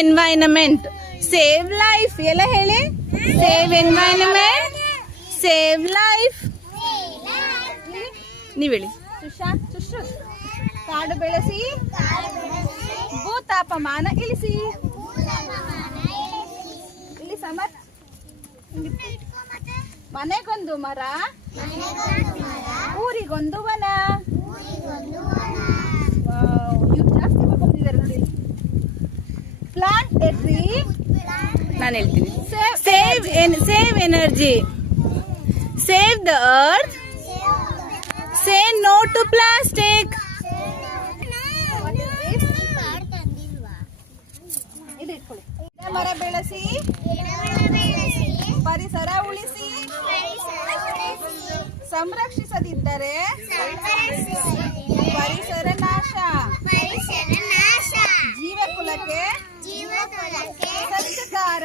Environment, save life ಎಲ್ಲ ಹೇಳಿ. Save environment, save life. ನೀವು ಹೇಳಿ. ಕಾಡು ಬೆಳೆಸಿ, ಭೂತಾಪಮಾನ ಇಳಿಸಿ. ಇಲ್ಲಿ ಸಮರ್. ಮನೆಗೊಂದು ಮರ, ಊರಿಗೊಂದು ವನ. ಇವ್ರು ಜಾಸ್ತಿ ಬರ್ಕೊಂಡಿದ್ದಾರೆ ನೋಡಿ. Plant a tree. ನಾನು ಹೇಳ್ತೀನಿ. Save energy, save the earth, say no to plastic. ಮರ ಬೆಳೆಸಿ, ಪರಿಸರ ಉಳಿಸಿ. ಸಂರಕ್ಷಿಸದಿದ್ದರೆ ಪರಿಸರ ನಾಶ. ಜೀವಕುಲಕ್ಕೆ ಸಂಸ್ಕಾರ.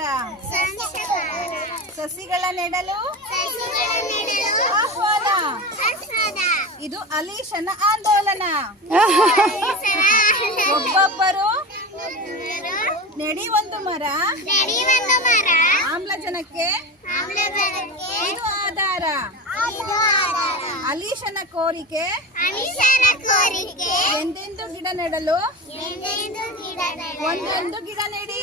ಸಸಿಗಳ ನೆಡಲು ಆಹ್ವಾನ. ಇದು ಅಲೀಶನ ಆಂದೋಲನ. ಒಬ್ಬೊಬ್ಬರು ನೆಡಿ ಒಂದು ಮರ, ಆಮ್ಲಜನಕ್ಕೆ ಇದು ಆಧಾರ. ಅಲೀಶನ ಕೋರಿಕೆ ಎಂದೆಂದು ಗಿಡ ನೆಡಲು ಒಂದೊಂದು ಗಿಡ ನೆಡಿ.